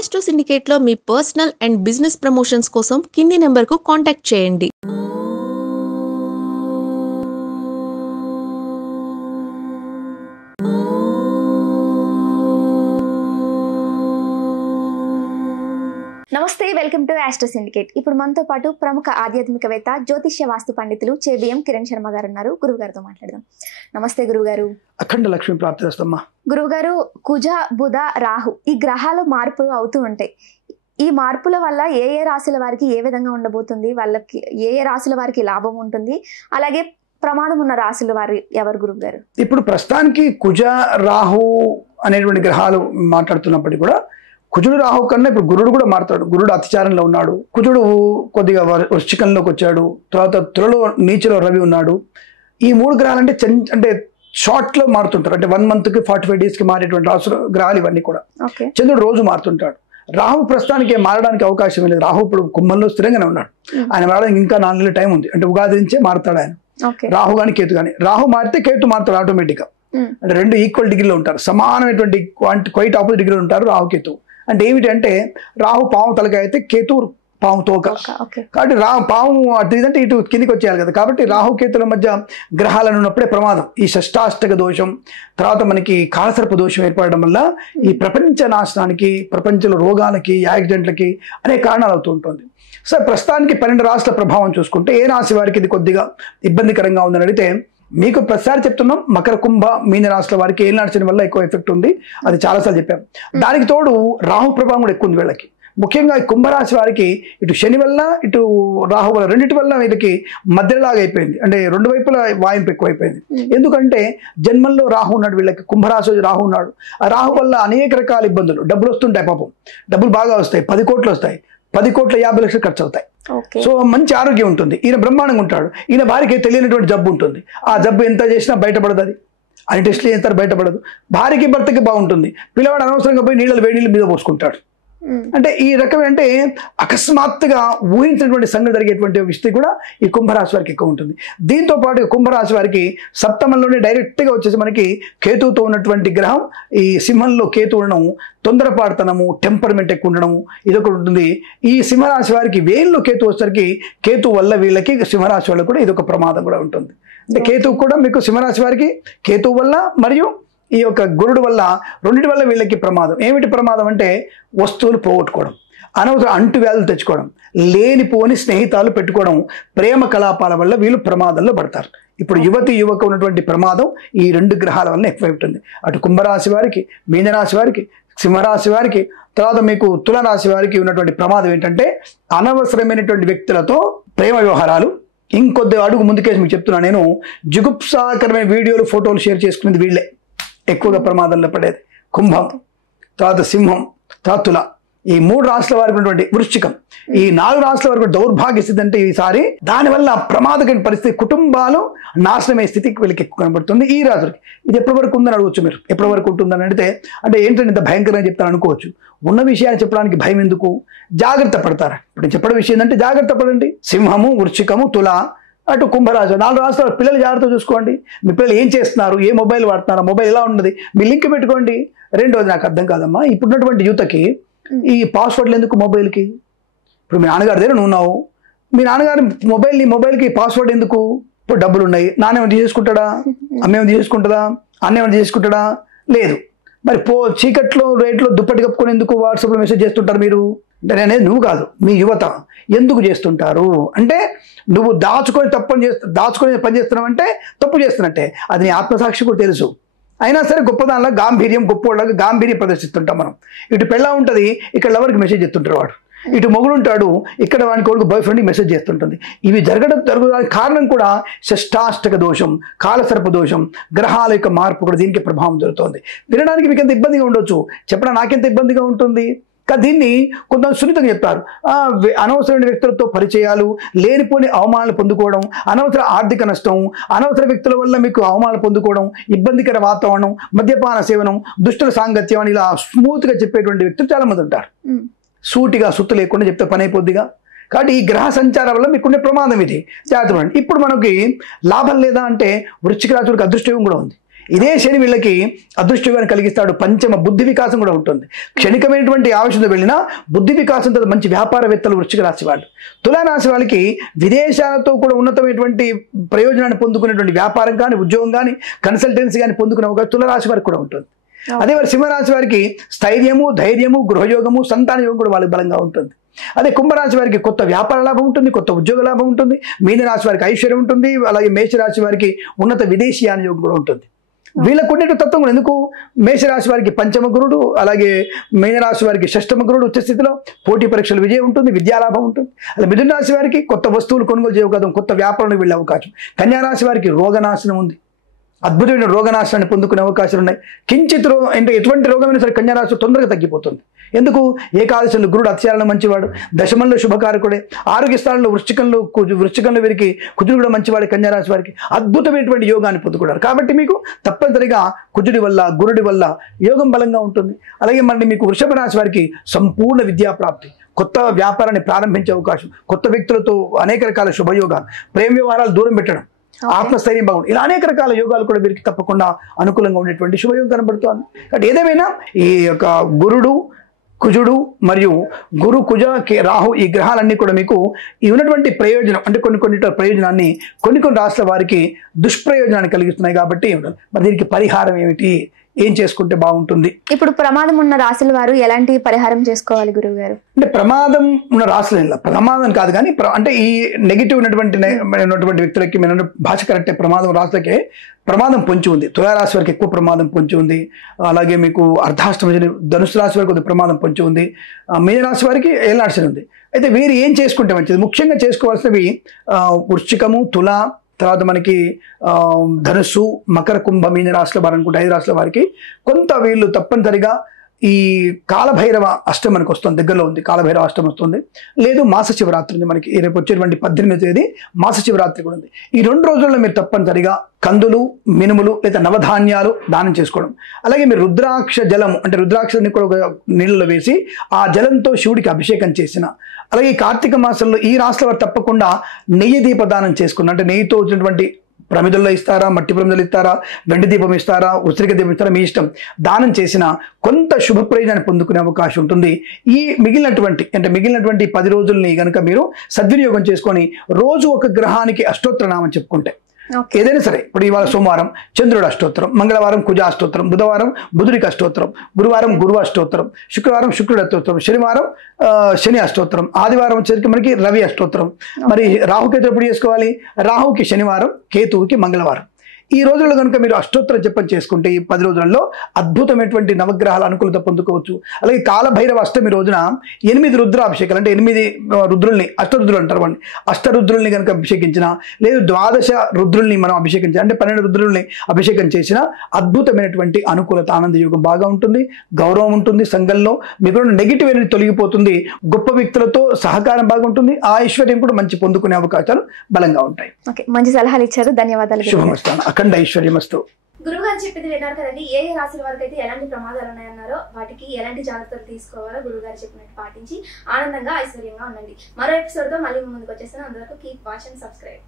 Astro సిండికేట్లో మీ personal and business promotions కోసం కింది నెంబర్కు కాంటాక్ట్ చేయండి. నమస్తే, వెల్కమ్ టు ఆస్ట్రో సిండికేట్. ఇప్పుడు మనతో పాటు ప్రముఖ ఆధ్యాత్మికవేత్త జ్యోతిష్య వాస్తు పండితులు చేబిఎం కిరణ్ శర్మ గారు ఉన్నారు. గురువు గారితో మాట్లాడదాం. నమస్తే గురుగారు. అఖండ లక్ష్మి ప్రాప్తిస్తమ్మా. గురువుగారు, కుజ బుధ రాహు ఈ గ్రహాలు మార్పులు అవుతూ ఉంటాయి. ఈ మార్పుల వల్ల ఏ ఏ రాశుల వారికి ఏ విధంగా ఉండబోతుంది, వాళ్ళకి ఏ ఏ రాశుల వారికి లాభం ఉంటుంది, అలాగే ప్రమాదం ఉన్న రాశుల వారు ఎవరు గురువు గారు? ఇప్పుడు ప్రస్తుతానికి కుజ రాహు అనేటువంటి గ్రహాలు మాట్లాడుతున్నప్పటికీ కూడా కుజుడు రాహు కన్నా ఇప్పుడు గురుడు కూడా మారుతాడు. గురుడు అతిచారంలో ఉన్నాడు. కుజుడు కొద్దిగా వృశ్చికంలోకి వచ్చాడు. తర్వాత తులలో నీచలో రవి ఉన్నాడు. ఈ మూడు గ్రహాలు అంటే షార్ట్ లో మారుతుంటారు. అంటే 1 month కి 45 days కి మారేటువంటి రాశులు గ్రహాలు ఇవన్నీ కూడా. చంద్రుడు రోజు మారుతుంటాడు. రాహు ప్రస్తుతానికి మారడానికి అవకాశం లేదు. రాహు ఇప్పుడు కుంభంలో స్థిరంగానే ఉన్నాడు. ఆయన మారడానికి ఇంకా 4 నెలల టైం ఉంది. అంటే ఉగాది నుంచే మారుతాడు ఆయన. రాహు కానీ కేతు కానీ. రాహు మారితే కేతు మారుతాడు ఆటోమేటిక్ గా. అంటే 2 ఈక్వల్ డిగ్రీలో ఉంటారు. సమానమైనటువంటి క్వైట్ ఆపోజిట్ డిగ్రీలో ఉంటారు రాహు కేతు. అంటే ఏమిటంటే రాహు పాము తలకాయ అయితే కేతు పాము తోక. కాబట్టి పాము అటు ఇదంటే ఇటు కిందికి వచ్చేయాలి కదా. కాబట్టి రాహుకేతుల మధ్య గ్రహాలను ఉన్నప్పుడే ప్రమాదం. ఈ షష్టాష్టక దోషం, తర్వాత మనకి కాలసర్ప దోషం ఏర్పడడం వల్ల ఈ ప్రపంచ నాశనానికి, ప్రపంచంలో రోగాలకి, యాక్సిడెంట్లకి అనేక కారణాలు అవుతూ ఉంటుంది. సో ప్రస్తుతానికి 12 రాశుల ప్రభావం చూసుకుంటే ఏ రాశి వారికి ఇది కొద్దిగా ఇబ్బందికరంగా ఉందని అడిగితే, మీకు ప్రతిసారి చెప్తున్నాం మకర కుంభ మీన రాశుల వారికి ఏలినాటి శని వల్ల ఎక్కువ ఎఫెక్ట్ ఉంది. అది చాలాసార్లు చెప్పాం. దానికి తోడు రాహు ప్రభావం కూడా ఎక్కువ ఉంది వీళ్ళకి. ముఖ్యంగా ఈ కుంభరాశి వారికి ఇటు శని వల్ల ఇటు రాహు వల్ల రెండింటి వల్ల వీళ్ళకి మధ్యలాగా అయిపోయింది. అంటే 2 వైపులా వాయింపు ఎక్కువైపోయింది. ఎందుకంటే జన్మంలో రాహు ఉన్నాడు వీళ్ళకి. కుంభరాశి రాహు ఉన్నాడు. ఆ రాహు వల్ల అనేక రకాల ఇబ్బందులు. డబ్బులు వస్తుంటాయి, పాపం డబ్బులు బాగా వస్తాయి. 10 కోట్లు వస్తాయి. 10,50,00,000 ఖర్చు అవుతాయి. సో మంచి ఆరోగ్యం ఉంటుంది. ఈయన బ్రహ్మాండంగా ఉంటాడు. ఈయన భార్యకి తెలియనటువంటి జబ్బు ఉంటుంది. ఆ జబ్బు ఎంత చేసినా బయటపడదు. అది అని టెస్ట్లు చేస్తారు, బయటపడదు. భార్యకి భర్తకి బాగుంటుంది. పిల్లవాడు అనవసరంగా పోయి వేడి నీళ్ళు మీద పోసుకుంటాడు. అంటే ఈ రకం అంటే అకస్మాత్తుగా ఊహించినటువంటి సంఘటన జరిగేటువంటి విషయం కూడా ఈ కుంభరాశి వారికి ఎక్కువ ఉంటుంది. దీంతో పాటు కుంభరాశి వారికి సప్తమంలోనే డైరెక్ట్గా వచ్చేసి మనకి కేతువుతో ఉన్నటువంటి గ్రహం ఈ సింహంలో కేతు ఉండడం, తొందరపాటుతనము, టెంపర్మెంట్ ఎక్కువ ఉండడము ఇదొకటి ఉంటుంది. ఈ సింహరాశి వారికి వేల్లో కేతు వచ్చేసరికి కేతు వల్ల వీళ్ళకి సింహరాశి వాళ్ళకి కూడా ఇదొక ప్రమాదం కూడా ఉంటుంది. అంటే కేతువు కూడా మీకు సింహరాశి వారికి కేతువు వల్ల మరియు ఈ యొక్క గురుడు వల్ల రెండింటి వల్ల వీళ్ళకి ప్రమాదం. ఏమిటి ప్రమాదం అంటే వస్తువులు పోగొట్టుకోవడం, అనవసర అంటువ్యాధులు తెచ్చుకోవడం, లేనిపోని స్నేహితాలు పెట్టుకోవడం, ప్రేమ కలాపాల వల్ల వీళ్ళు ప్రమాదంలో పడతారు. ఇప్పుడు యువక ఉన్నటువంటి ప్రమాదం ఈ 2 గ్రహాల వల్ల ఎక్కువ ఉంటుంది. అటు కుంభరాశి వారికి, మీనరాశి వారికి, సింహరాశి వారికి, తర్వాత మీకు తులరాశి వారికి ఉన్నటువంటి ప్రమాదం ఏంటంటే అనవసరమైనటువంటి వ్యక్తులతో ప్రేమ వ్యవహారాలు. ఇంకొద్ది అడుగు ముందుకేసి మీకు చెప్తున్నా నేను, జుగుప్సాకరమైన వీడియోలు, ఫోటోలు షేర్ చేసుకునేది వీళ్ళే ఎక్కువగా ప్రమాదంలో పడేది. కుంభం, తర్వాత సింహం, తర్వాత తుల. ఈ 3 రాశుల వారికి ఉన్నటువంటి వృశ్చికం, ఈ 4 రాశుల వరకు దౌర్భాగ్య స్థితి అంటే ఈసారి దానివల్ల ప్రమాదకరమైన పరిస్థితి, కుటుంబాలు నాశనమయ్యే స్థితికి వీళ్ళకి ఎక్కువ కనబడుతుంది ఈ రాజులకి. ఇది ఎప్పటి వరకు ఉందని అడగవచ్చు మీరు. ఎప్పటి వరకు ఉంటుందని అడిగితే అంటే ఏంటంటే ఇంత భయంకరంగా చెప్తాను అనుకోవచ్చు. ఉన్న విషయాన్ని చెప్పడానికి భయం ఎందుకు? జాగ్రత్త పడతారా? ఇప్పుడు చెప్పడం విషయం ఏంటంటే జాగ్రత్త పడండి. సింహము, వృశ్చికము, తుల, అటు కుంభరాశి 4 రాష్ట్రాల పిల్లలు జాగ్రత్త చూసుకోండి. మీ పిల్లలు ఏం చేస్తున్నారు, ఏ మొబైల్ వాడుతున్నారు, మొబైల్ ఎలా ఉన్నది, మీ లింక్ పెట్టుకోండి. రెండోది నాకు అర్థం కాదమ్మా, ఇప్పుడున్నటువంటి యువతకి ఈ పాస్వర్డ్లు ఎందుకు మొబైల్కి? ఇప్పుడు మీ నాన్నగారి దగ్గర నువ్వు ఉన్నావు, మీ నాన్నగారి మొబైల్కి పాస్వర్డ్ ఎందుకు? ఇప్పుడు డబ్బులు ఉన్నాయి, నాన్నేమైనా తీసుకుంటాడా, అమ్మేమైనా తీసుకుంటుందా, అన్నేమైనా తీసుకుంటాడా? లేదు. మరి చీకట్లో రేట్లో దుప్పటి కప్పుకొని ఎందుకు వాట్సాప్లో మెసేజ్ చేస్తుంటారు మీరు? అంటే అనేది నువ్వు కాదు, మీ యువత ఎందుకు చేస్తుంటారు అంటే నువ్వు దాచుకొని పని చేస్తున్నావు అంటే తప్పు చేస్తున్నట్టే. అది నీ ఆత్మసాక్షి కూడా తెలుసు. అయినా సరే గొప్పదానిలో గొప్పవాళ్ళగా గాంభీర్యం ప్రదర్శిస్తుంటాం మనం. ఇటు పెళ్ళ ఉంటుంది, ఇక్కడ లవర్కి మెసేజ్ చేస్తుంటారు వాడు. ఇటు మొగుడు ఉంటాడు, ఇక్కడ వాడి కొడుకు బాయ్ ఫ్రెండ్కి మెసేజ్ చేస్తుంటుంది. ఇవి జరగడానికి కారణం కూడా షష్టాష్టక దోషం, కాలసర్ప దోషం, గ్రహాల యొక్క మార్పు కూడా దీనికి ప్రభావం జరుగుతుంది. వినడానికి మీకు ఎంత ఇబ్బందిగా ఉండొచ్చు, చెప్పడం నాకెంత ఇబ్బందిగా ఉంటుంది. కానీ దీన్ని కొంత సున్నితంగా చెప్తారు. అనవసరమైన వ్యక్తులతో పరిచయాలు, లేనిపోని అవమానాలు పొందుకోవడం, అనవసర ఆర్థిక నష్టం, అనవసర వ్యక్తుల వల్ల మీకు అవమానాలు పొందుకోవడం, ఇబ్బందికర వాతావరణం, మద్యపాన సేవనం, దుష్టుల సాంగత్యం అని ఇలా స్మూత్గా చెప్పేటువంటి వ్యక్తులు చాలామంది ఉంటారు. సూటిగా సుత్తు లేకుండా చెప్తే పని అయిపోద్దిగా. కాబట్టి ఈ గ్రహ సంచారం వల్ల మీకుండే ప్రమాదం ఇది. జాగ్రత్త. ఇప్పుడు మనకి లాభం లేదా అంటే వృశ్చిక రాశి వారికి అదృష్టం కూడా ఉంది. ఇదే శని వీళ్ళకి అదృష్టయోగాన్ని కలిగిస్తాడు. పంచమ బుద్ధి వికాసం కూడా ఉంటుంది. క్షణికమైనటువంటి ఆవేశంతో వెళ్ళినా బుద్ధి వికాసంతో మంచి వ్యాపారవేత్తలు వృశ్చిక రాశి వాళ్ళు. తులారాశి వాళ్ళకి విదేశాలతో కూడా ఉన్నతమైనటువంటి ప్రయోజనాన్ని పొందుకునేటువంటి వ్యాపారం కానీ, ఉద్యోగం కానీ, కన్సల్టెన్సీ కానీ పొందుకునే అవకాశం తులారాశి వారికి కూడా ఉంటుంది. అదే వారి సింహరాశి వారికి స్థైర్యము, ధైర్యము, గృహయోగము, సంతాన యోగం కూడా వాళ్ళకి బలంగా ఉంటుంది. అదే కుంభరాశి వారికి కొత్త వ్యాపార లాభం ఉంటుంది, కొత్త ఉద్యోగ లాభం ఉంటుంది. మీనరాశి వారికి ఐశ్వర్యం ఉంటుంది. అలాగే మేషరాశి వారికి ఉన్నత విదేశీయాన యోగం కూడా ఉంటుంది. వీళ్ళకు ఉండే తత్వం కూడా ఎందుకు, మేషరాశి వారికి పంచమ గురుడు, అలాగే మీనరాశి వారికి షష్టమ గురుడు ఉచ్చ స్థితిలో, పోటీ పరీక్షలు విజయం ఉంటుంది, విద్యాలాభం ఉంటుంది. అలా మిథున రాశి వారికి కొత్త వస్తువులు కొనుగోలు చేయ అవకాశం, కొత్త వ్యాపారంలో వెళ్ళే అవకాశం. కన్యా రాశి వారికి రోగనాశనం ఉంది, అద్భుతమైన రోగనాశనాన్ని పొందుకునే అవకాశాలు ఉన్నాయి. కించిత్ అంటే ఎటువంటి రోగమైనా సరే కన్యా రాశి తొందరగా తగ్గిపోతుంది. ఎందుకు, ఏకాదశంలో గురుడు అతిచారణ మంచివాడు, దశమంలో శుభకారకుడే, ఆరోగ్య స్థానంలో వృశ్చికంలో వీరికి కుజుడు కూడా మంచివాడు. కన్యా రాశి వారికి అద్భుతమైనటువంటి యోగాన్ని పొందుకున్నారు. కాబట్టి మీకు తప్పనిసరిగా కుజుడి వల్ల, గురుడి వల్ల యోగం బలంగా ఉంటుంది. అలాగే మళ్ళీ మీకు వృషభ రాశి వారికి సంపూర్ణ విద్యా ప్రాప్తి, కొత్త వ్యాపారాన్ని ప్రారంభించే అవకాశం, కొత్త వ్యక్తులతో అనేక రకాల శుభయోగాలు, ప్రేమ వ్యవహారాలు దూరం పెట్టడం, ఆత్మస్థైర్యం బాగుంది. ఇలా అనేక రకాల యోగాలు కూడా వీరికి తప్పకుండా అనుకూలంగా ఉండేటువంటి శుభయోగం కనబడుతోంది. కాబట్టి ఏదేమైనా ఈ యొక్క గురుడు, కుజుడు మరియు గురు, కుజ, రాహు ఈ గ్రహాలన్నీ కూడా మీకు ఈ ఉన్నటువంటి ప్రయోజనం అంటే కొన్ని ప్రయోజనాన్ని కొన్ని రాష్ట్రాల వారికి దుష్ప్రయోజనాన్ని కలిగిస్తున్నాయి. కాబట్టి మరి దీనికి పరిహారం ఏమిటి, ఏం చేసుకుంటే బాగుంటుంది? ఇప్పుడు ప్రమాదం ఉన్న రాశుల వారు ఎలాంటి పరిహారం చేసుకోవాలి గురువు గారు? అంటే ప్రమాదం ఉన్న రాశులు ప్రమాదం కాదు కానీ అంటే ఈ నెగిటివ్ ఉన్నటువంటి వ్యక్తులకి మీరు భాష కరెక్టే, ప్రమాదం రాశులకే ప్రమాదం పొంచి ఉంది. తులారాశి వారికి ఎక్కువ ప్రమాదం పొంచి ఉంది. అలాగే మీకు అర్ధాష్టమ శని, ధనుసు రాశి వారికి కొద్దిగా ప్రమాదం పొంచి ఉంది. మీనరాశి వారికి ఏళ్ళనాటి శని ఉంది. అయితే వీరు ఏం చేసుకుంటే మంచిది? ముఖ్యంగా చేసుకోవాల్సినవి వృశ్చికము, తుల, తర్వాత మనకి ధనుస్సు, మకర, కుంభ, మీన రాశుల వారు అనుకుంటే 5 రాశుల వారికి కొంత వీళ్ళు తప్పనిసరిగా ఈ కాలభైరవ అష్టం మనకు వస్తుంది, దగ్గరలో ఉంది, కాలభైరవ అష్టం వస్తుంది. లేదు మాస శివరాత్రి ఉంది మనకి, రేపు వచ్చేటువంటి 18వ తేదీ మాస శివరాత్రి కూడా ఉంది. ఈ 2 రోజుల్లో మీరు తప్పనిసరిగా కందులు, మినుములు లేదా నవధాన్యాలు దానం చేసుకోవడం. అలాగే మీరు రుద్రాక్ష జలం అంటే రుద్రాక్షని కూడా నీళ్ళలో వేసి ఆ జలంతో శివుడికి అభిషేకం చేసిన, అలాగే కార్తీక మాసంలో ఈ రాశుల వారు తప్పకుండా నెయ్యి దీపదానం చేసుకున్న, అంటే నెయ్యితో వచ్చినటువంటి ప్రమిదల్లో ఇస్తారా, మట్టి ప్రమిదలు ఇస్తారా, వెండి దీపం ఇస్తారా, ఉసిరిక దీపం ఇస్తారా, మీ ఇష్టం. దానం చేసిన కొంత శుభ ప్రయోజనాన్ని పొందుకునే అవకాశం ఉంటుంది. ఈ మిగిలినటువంటి 10 రోజుల్ని కనుక మీరు సద్వినియోగం చేసుకొని రోజు ఒక గ్రహానికి అష్టోత్తర నామం చెప్పుకుంటే ఏదైనా సరే, ఇప్పుడు ఇవాళ సోమవారం చంద్రుడు అష్టోత్తరం, మంగళవారం కుజ అష్టోత్తరం, బుధవారం బుధుడికి అష్టోత్తరం, గురువారం గురువు అష్టోత్తరం, శుక్రవారం శుక్రుడు అష్టోత్తరం, శనివారం శని అష్టోత్తరం, ఆదివారం వచ్చేసరికి మనకి రవి అష్టోత్తరం. మరి రాహుకేతు ఎప్పుడు చేసుకోవాలి? రాహుకి శనివారం, కేతువుకి మంగళవారం. ఈ రోజుల్లో కనుక మీరు అష్టోత్తర జపం చేసుకుంటే ఈ 10 రోజులలో అద్భుతమైనటువంటి నవగ్రహాల అనుకూలత పొందుకోవచ్చు. అలాగే కాలభైరవ అష్టమి రోజున 8 రుద్రాభిషేకాలు అంటే 8 రుద్రుల్ని, అష్టరుద్రులు అంటారు వాడిని, అష్టరుద్రుల్ని కనుక అభిషేకించిన, లేదు 12 రుద్రుల్ని మనం అభిషేకించిన, అంటే 12 రుద్రుల్ని అభిషేకం చేసిన అద్భుతమైనటువంటి అనుకూలత, ఆనంద యోగం బాగా ఉంటుంది. గౌరవం ఉంటుంది సంఘంలో, మీకు నెగిటివ్ అనేది తొలగిపోతుంది. గొప్ప వ్యక్తులతో సహకారం బాగుంటుంది. ఆ ఐశ్వర్యం కూడా మంచి పొందుకునే అవకాశాలు బలంగా ఉంటాయి. మంచి సలహాలు ఇచ్చారు, ధన్యవాదాలు. శుభమస్తు, అఖండ ఐశ్వర్యమస్తు. గురువు గారు చెప్పింది విన్నారు కదండి. ఏ రాశుల వారికి అయితే ఎలాంటి ప్రమాదాలు ఉన్నాయన్నారో వాటికి ఎలాంటి జాగ్రత్తలు తీసుకోవాలో గురువు గారు చెప్పినట్టు పాటించి ఆనందంగా, ఐశ్వర్యంగా ఉండండి. మరో ఎపిసోడ్ తో మళ్ళీ ముందుకు వచ్చేస్తాను. అందరికీ కీప్ వాచ్ అండ్ సబ్స్క్రైబ్.